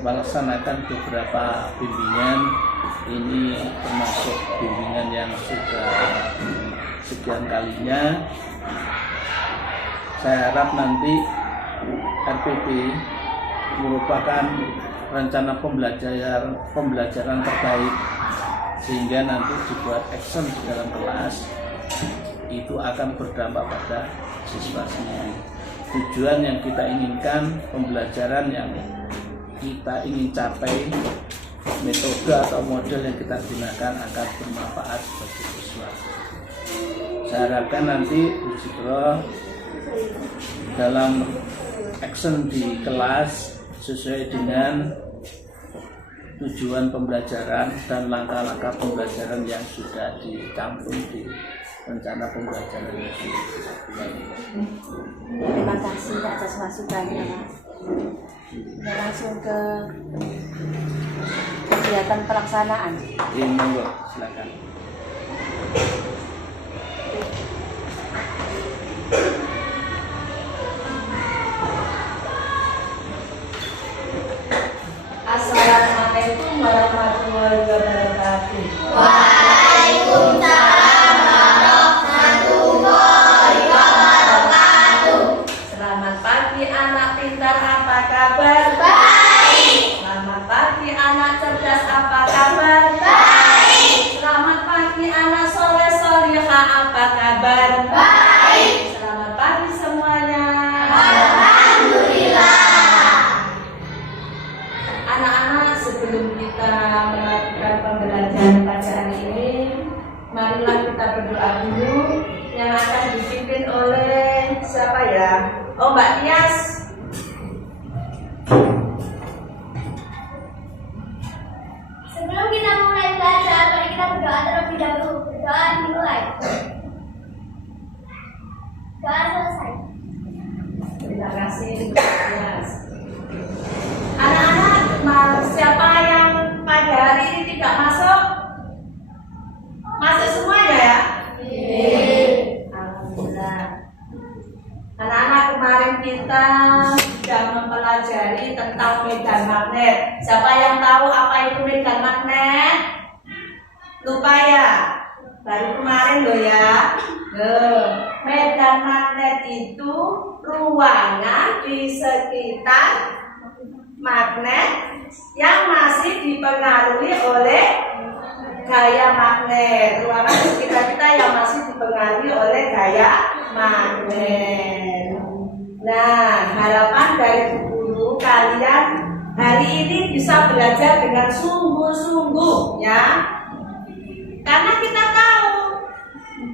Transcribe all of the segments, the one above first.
melaksanakan beberapa bimbingan. Ini termasuk bimbingan yang sudah sekian kalinya. Saya harap nanti RPP merupakan rencana pembelajaran terbaik, sehingga nanti dibuat action di dalam kelas itu akan berdampak pada siswa sendiri. Tujuan yang kita inginkan, pembelajaran yang kita ingin capai, metode atau model yang kita gunakan akan bermanfaat bagi siswa. Saya harapkan nanti Bu Zikro dalam action di kelas sesuai dengan tujuan pembelajaran dan langkah-langkah pembelajaran yang sudah dicampur di rencana pembelajaran itu. Terima kasih atas masukannya, Mas. Kita langsung ke kegiatan pelaksanaan. Monggo, silakan. Assalamualaikum warahmatullahi wabarakatuh. Waalaikumsalam warahmatullahi wabarakatuh. Selamat pagi anak pintar, apa kabar? Baik. Selamat pagi anak cerdas, apa kabar? Baik. Selamat pagi anak soleh solihah, apa kabar? Baik. Selamat pagi semuanya. Alhamdulillah. Anak-anak, sebelum kita melakukan pembelajaran pada hari ini, marilah kita berdoa dulu, yang akan dipimpin oleh siapa ya? Oh, Mbak Tias. Sebelum kita mulai belajar, mari kita berdoa terlebih dahulu. Berdoa dimulai. Doa selesai. Terima kasih, Mbak Tias. Anak-anak, siapa yang pada hari ini tidak masuk? Masuk semuanya ya? Alhamdulillah. Anak-anak, kemarin kita sudah mempelajari tentang medan magnet. Siapa yang tahu apa itu medan magnet? Lupa ya? Baru kemarin loh ya. Medan magnet itu ruangan di sekitar magnet yang masih dipengaruhi oleh gaya magnet. Ruangan di sekitar kita yang masih dipengaruhi oleh gaya magnet. Nah, harapan dari guru kalian hari ini bisa belajar dengan sungguh-sungguh ya. Karena kita tahu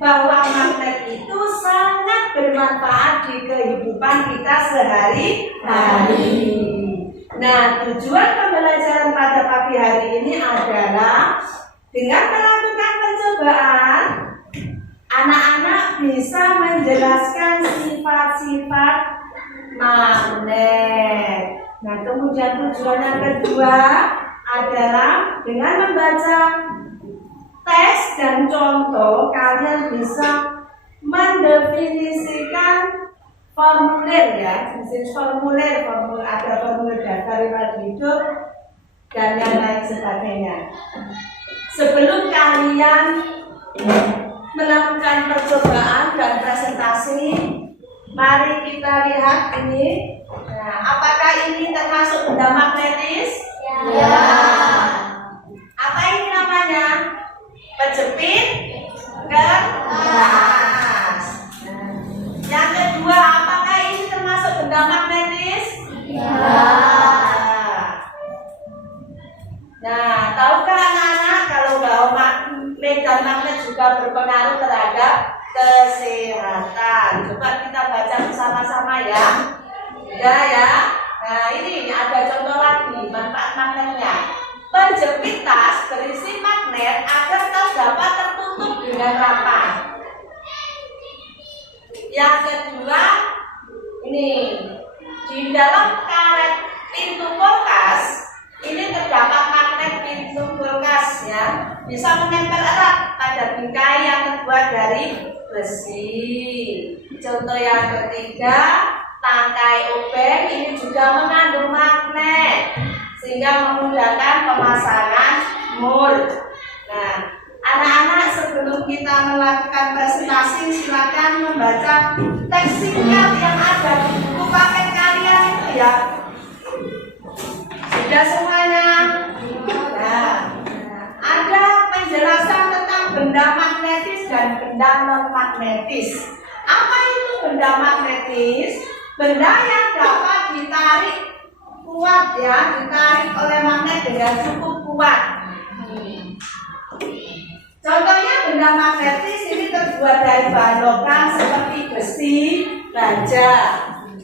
bahwa magnet itu sangat bermanfaat di kehidupan kita sehari-hari. Nah, tujuan pembelajaran pada pagi hari ini adalah dengan melakukan pencobaan, anak-anak bisa menjelaskan sifat-sifat magnet. Nah, kemudian tujuan yang kedua adalah dengan membaca teks dan contoh, kalian bisa mendefinisikan formulir ya, formulir ada formulir dasar riwayat hidup dan yang lain sebagainya. Sebelum kalian melakukan percobaan dan presentasi, mari kita lihat ini. Nah, apakah ini termasuk benda magnetis? Ya. Apa ini namanya? Penjepit kertas. Yang kedua, apakah ini termasuk benda magnetis? Ya. Nah, tahukah anak-anak kalau bahwa medan magnet juga berpengaruh terhadap kesehatan? Coba kita baca bersama-sama ya. Ya. Nah, ini ada contoh lagi manfaat magnetnya. Penjepit tas berisi magnet agar tas dapat tertutup dengan rapat. Yang kedua, ini di dalam karet pintu kulkas ini terdapat magnet pintu kulkas ya, bisa menempel erat pada bingkai yang terbuat dari besi. Contoh yang ketiga, tangkai obeng ini juga mengandung magnet sehingga memudahkan pemasangan mur. Nah, anak-anak sebelum kita melakukan presentasi silakan membaca teks singkat yang ada di buku paket kalian itu ya. Sudah semuanya? Nah, ada penjelasan tentang benda magnetis dan benda non magnetis. Apa itu benda magnetis? Benda yang dapat ditarik kuat ya, ditarik oleh magnet dengan cukup kuat. Contohnya benda magnetis ini terbuat dari bahan logam seperti besi, baja.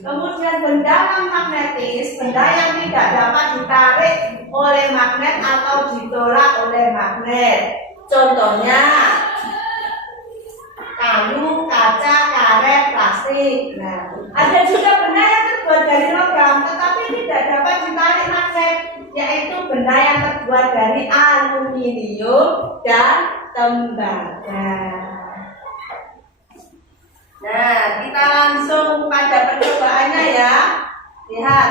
Kemudian benda non magnetis, benda yang tidak dapat ditarik oleh magnet atau ditolak oleh magnet. Contohnya kayu, kaca, karet, plastik. Nah, ada juga benda yang terbuat dari logam tetapi tidak dapat ditarik magnet, yaitu benda yang terbuat dari aluminium dan tembaga. Nah, kita langsung pada percobaannya ya. Lihat.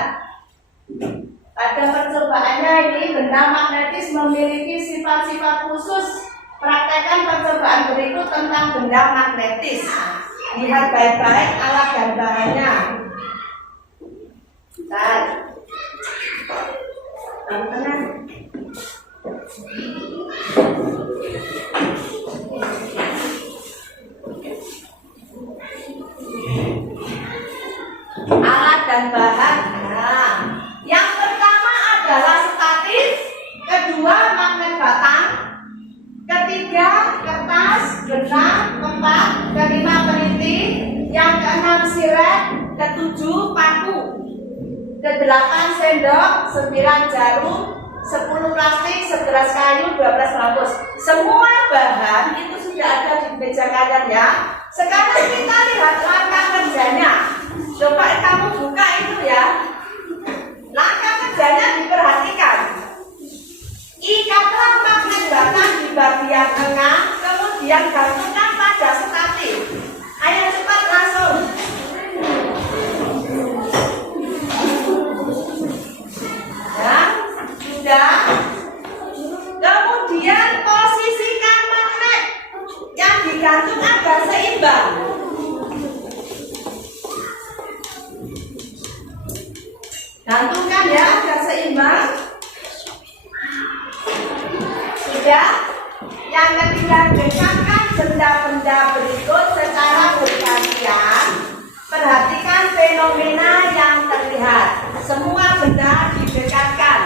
Pada percobaannya ini benda magnetis memiliki sifat-sifat khusus. Praktekkan percobaan berikut tentang benda magnetis. Lihat baik-baik alat dan bahannya. Dan alat dan bahan. Nah, yang pertama adalah statis, kedua magnet batang, ketiga kertas, benang, keempat, kelima peniti, yang keenam silet, ketujuh paku, kedelapan sendok, 9 jarum, 10 plastik, 11 kayu, 12 bungkus. Semua bahan itu sudah ada di meja kalian ya. Sekarang kita lihat langkah kerjanya. Coba kamu buka itu ya. Langkah kerjanya diperhatikan. Ikatlah magnet batang di bagian tengah, kemudian gantungkan pada statif. Ayo cepat langsung. Ya, sudah. Kemudian posisikan magnet yang digantung agar seimbang. Gantungkan ya agar seimbang. Sudah. Yang ketiga, dekatkan benda-benda berikut secara bergantian. Perhatikan fenomena yang terlihat. Semua benda didekatkan.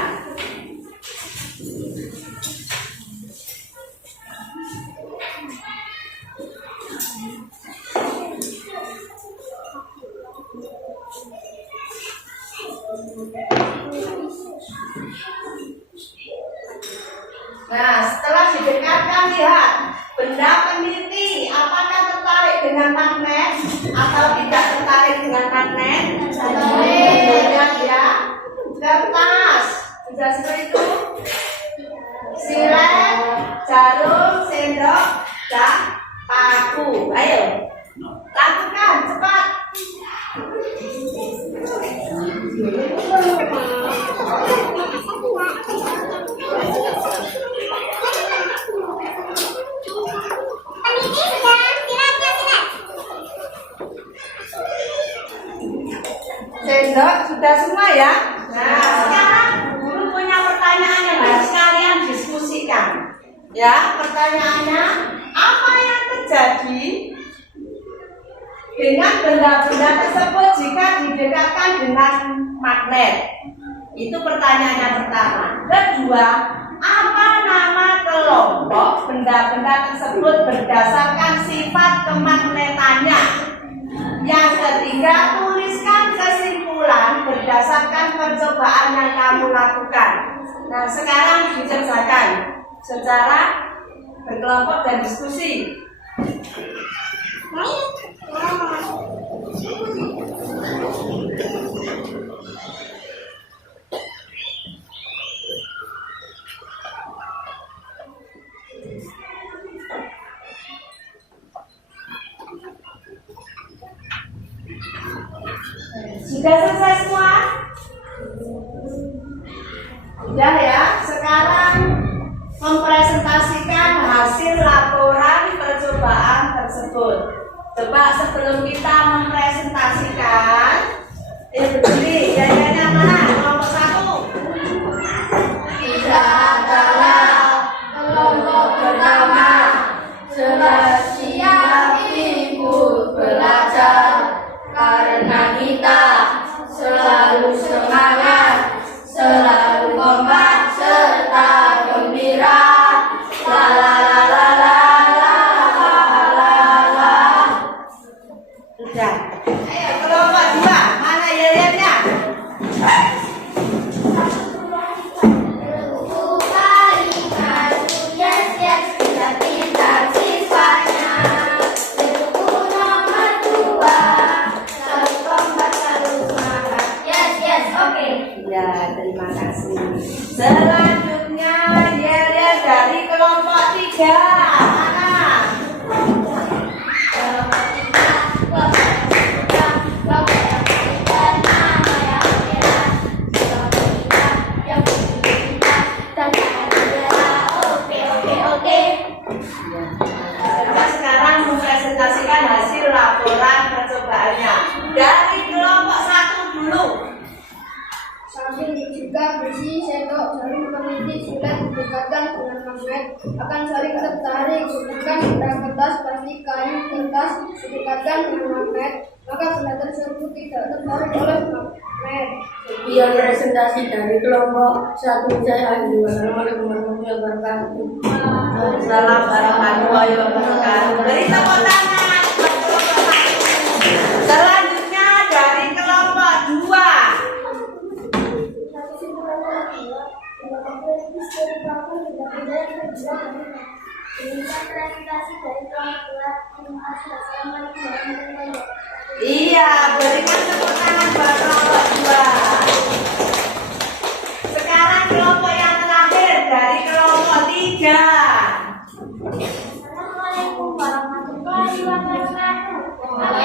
Nah, setelah didekatkan, lihat benda peniti apakah tertarik dengan magnet atau tidak tertarik dengan magnet? Lihat ya, kertas sudah seperti itu, silet, jarum, sendok, dan paku. Ayo, lakukan cepat. Sendok sudah semua ya. Nah, sekarang guru punya pertanyaan yang harus kalian diskusikan. Ya, pertanyaannya, apa yang terjadi dengan benda-benda tersebut jika didekatkan dengan magnet? Itu pertanyaan yang pertama. Kedua, apa nama kelompok benda-benda tersebut berdasarkan sifat kemagnetannya? Yang ketiga, tuliskan kesimpulan berdasarkan percobaan yang kamu lakukan. Nah, sekarang dikerjakan secara berkelompok dan diskusi. Sudah selesai semua? Udah ya, sekarang mempresentasikan hasil laporan percobaan tersebut. Coba sebelum kita mempresentasikan, berdiri, yang mana? Kelompok 1. Tidak adalah kelompok pertama siap ikut belajar karena kita selalu semangat, selalu kompak serta gembira. La la la la la la la la. Sudah. Ayo kelompok 2, mana yelnya? Yes, yes, kita pintar siswanya. Buku nomor 2, selalu kompak, selalu semangat. Yes, yes, oke. Ya, terima kasih. Selanjutnya yel dari kelompok 3. Mana? Coba sekarang mempresentasikan hasil laporan percobaannya dari kelompok 1 dulu. Samping juga besi, sendok, jarum peniti, silet didekatkan dengan magnet, akan saling tertarik, sedangkan pada kertas, plastik, kayu, kertas didekatkan dengan magnet, maka benda tersebut tidak tertarik oleh magnet. Sekian presentasi dari kelompok 1 saya. Assalamualaikum warahmatullahi wabarakatuh. Salam warahmatullahi wabarakatuh. Beri tepuk tangan. Selanjutnya dari kelompok 2. Iya, berikan tepuk tangan buat kelompok 2. Sekarang kelompok yang terakhir dari kelompok 3. Assalamualaikum warahmatullahi wabarakatuh. Kami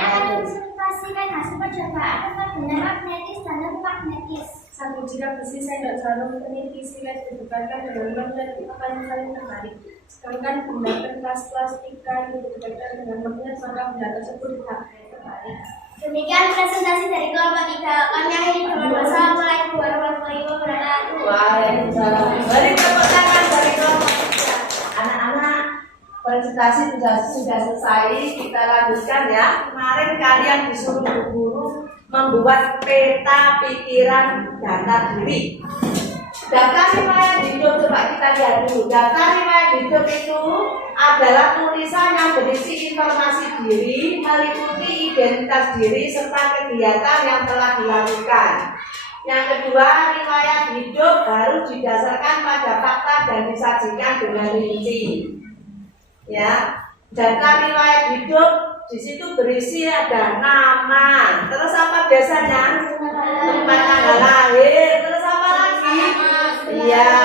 akan presentasikan hasil percobaan tentang benda magnetis dan non-magnetis. Samping jika besi, sendok, jarum peniti, silet didekatkan dengan magnet, akan saling tertarik. Sedangkan benda kertas, plastik, kayu didekatkan dengan magnet, maka benda tersebut tidak tertarik. Demikian presentasi dari kelompok 3. Kami akhiri dengan wassalamualaikum warahmatullahi wabarakatuh. Waalaikumsalam. Beri tepuk tangan dari kelompok 3. Anak-anak, presentasi sudah selesai. Kita lanjutkan ya. Kemarin kalian disuruh guru membuat peta pikiran data diri. Daftar riwayat hidup, coba kita lihat dulu. Daftar riwayat hidup itu adalah tulisan yang berisi informasi diri, meliputi identitas diri serta kegiatan yang telah dilakukan. Yang kedua, riwayat hidup harus didasarkan pada fakta dan disajikan dengan rinci. Ya, data riwayat hidup di situ berisi ada nama, terus apa biasanya? Tempat tanggal lahir, terus apa lagi? Iya.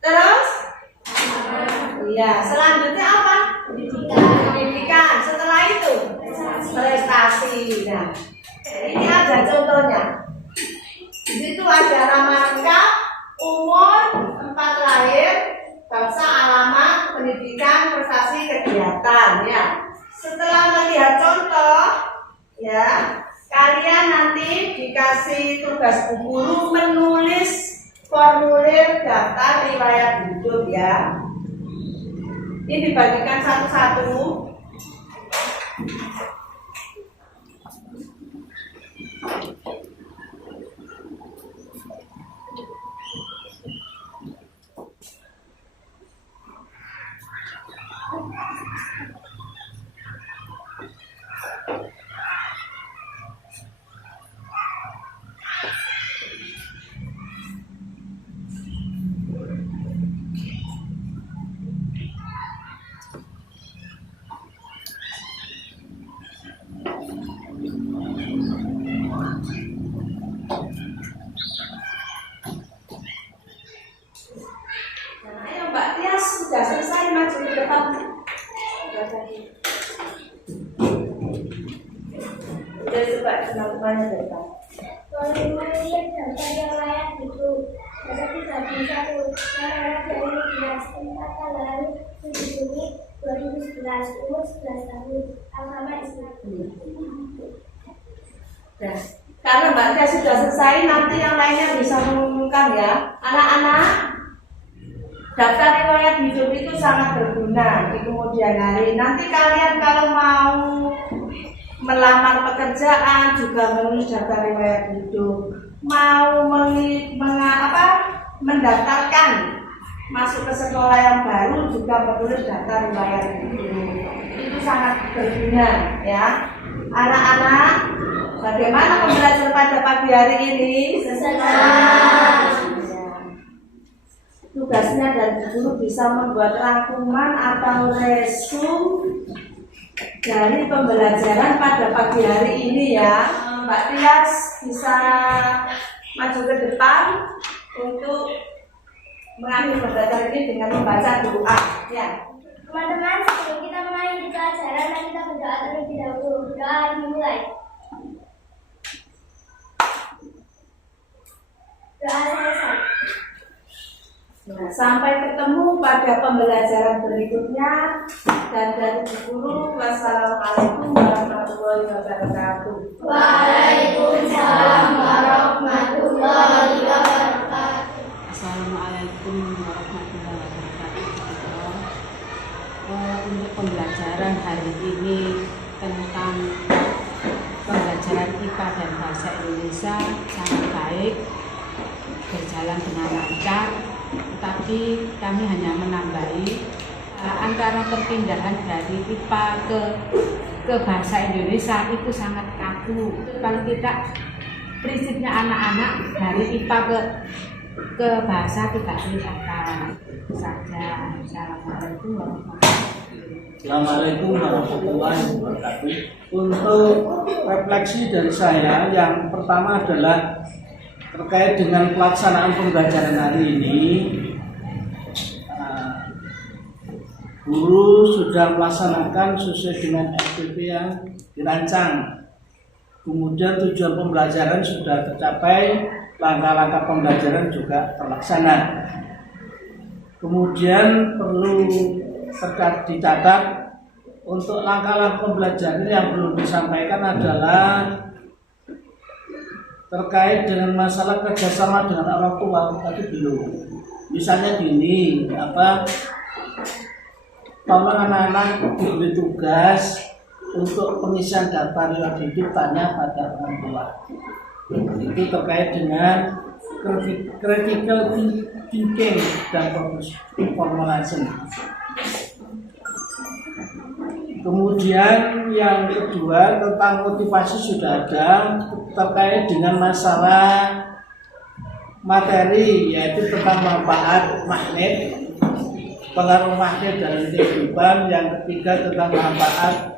Terus? Iya. Selanjutnya apa? Pendidikan. Setelah itu prestasi. Nah, ini ada contohnya. Di situ ada nama lengkap, umur, tempat lahir, bangsa, alamat, pendidikan, prestasi, kegiatan. Ya. Setelah melihat contoh, ya, kalian nanti dikasih tugas bu guru menulis formulir daftar riwayat hidup ya. Ini dibagikan satu-satu. Sudah selesai, maju ke depan. Sudah coba teman-teman ke depan. melihat daftar yang layak itu. Tetapi bagi satu anak-anak dari kelas 4 tanggal 7 Juni 2011 umur 11 tahun, agama Islam. Karena Mbak Tia sudah selesai, nanti yang lainnya bisa mengumumkan ya. Anak-anak, daftar riwayat hidup itu sangat berguna di kemudian hari. Nanti kalian kalau mau melamar pekerjaan juga menulis daftar riwayat hidup. Mau mendaftarkan masuk ke sekolah yang baru juga menulis daftar riwayat hidup. Itu sangat berguna ya. Anak-anak, bagaimana pembelajaran pada pagi hari ini? Tugasnya dari guru bisa membuat rangkuman atau resume dari pembelajaran pada pagi hari ini ya. Mbak Tias bisa maju ke depan untuk mengambil pembelajaran ini dengan membaca doa ya. Teman-teman, sebelum kita mengakhiri pelajaran, mari kita berdoa terlebih dahulu. Doa dimulai. Doa selesai. Nah, sampai ketemu pada pembelajaran berikutnya dan dari guru. Wassalamualaikum warahmatullahi wabarakatuh. Waalaikumsalam warahmatullahi wabarakatuh. Assalamualaikum warahmatullahi wabarakatuh. Untuk pembelajaran hari ini tentang pembelajaran IPA dan Bahasa Indonesia sangat baik, berjalan dengan lancar. Tetapi kami hanya menambahi antara perpindahan dari IPA ke Bahasa Indonesia itu sangat kaku. Kalau kita prinsipnya anak-anak dari IPA ke bahasa kita pisahkan saja. Assalamualaikum warahmatullahi wabarakatuh. Untuk refleksi dari saya, yang pertama adalah terkait dengan pelaksanaan pembelajaran hari ini. Guru sudah melaksanakan sesuai dengan SPP yang dirancang. Kemudian tujuan pembelajaran sudah tercapai, langkah-langkah pembelajaran juga terlaksana. Kemudian perlu dicatat untuk langkah-langkah pembelajaran yang belum disampaikan adalah terkait dengan masalah kerjasama dengan orang tua. Tadi belum. Misalnya gini, kalau anak-anak diberi tugas untuk pengisian data riwayat hidup, tanya pada orang tua. Itu terkait dengan critical thinking dan formulation. Kemudian yang kedua tentang motivasi sudah ada, terkait dengan masalah materi, yaitu tentang manfaat magnet, pengaruh magnet dalam kehidupan. Yang ketiga tentang manfaat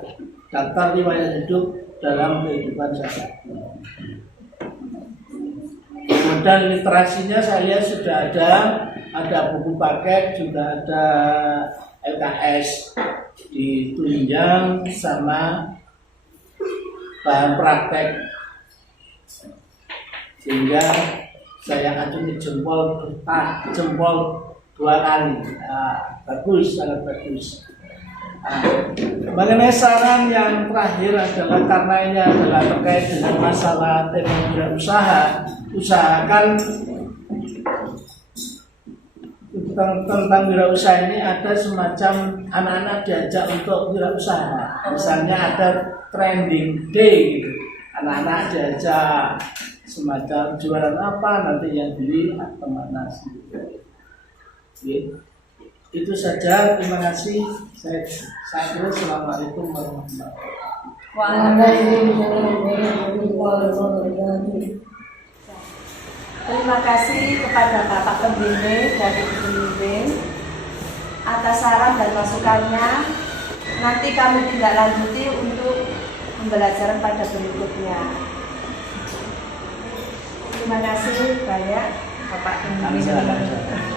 daftar riwayat hidup dalam kehidupan sehari-hari. Kemudian literasinya saya sudah ada buku paket, juga ada LKS ditunjang sama bahan praktek, sehingga saya acungi jempol 2 kali. Bagus, sangat bagus. Mengenai saran yang terakhir adalah, karena ini adalah terkait dengan masalah tema wirausaha, usahakan tentang wirausaha ini ada semacam anak-anak diajak untuk wirausaha. Misalnya ada trending day gitu. Anak-anak diajak semacam jualan apa, nanti yang beli atau mana sih. Itu saja, terima kasih. Saya kira. Assalamualaikum warahmatullahi wabarakatuh. Terima kasih kepada Bapak Pembimbing dari Ibu Pembimbing atas saran dan masukannya. Nanti kami tindak lanjuti untuk pembelajaran pada berikutnya. Terima kasih banyak Bapak Pembimbing.